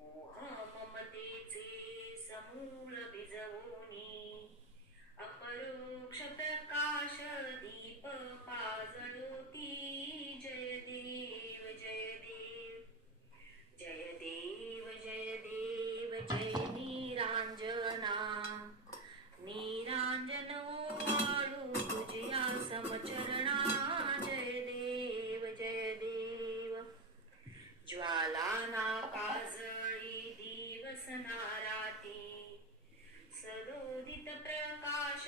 मोह ममतेचे समूळ भिजवूनी अपरोक्ष प्रकाश दीप पाजळोती. जय देव जय देव जय देव जय देव जय निरांजना. निरांजन ओवाळू तुझ्या समचरणा. जय देव जय देव. ज्वाला ना काजळी दिवस ना राती, सदोदित प्रकाश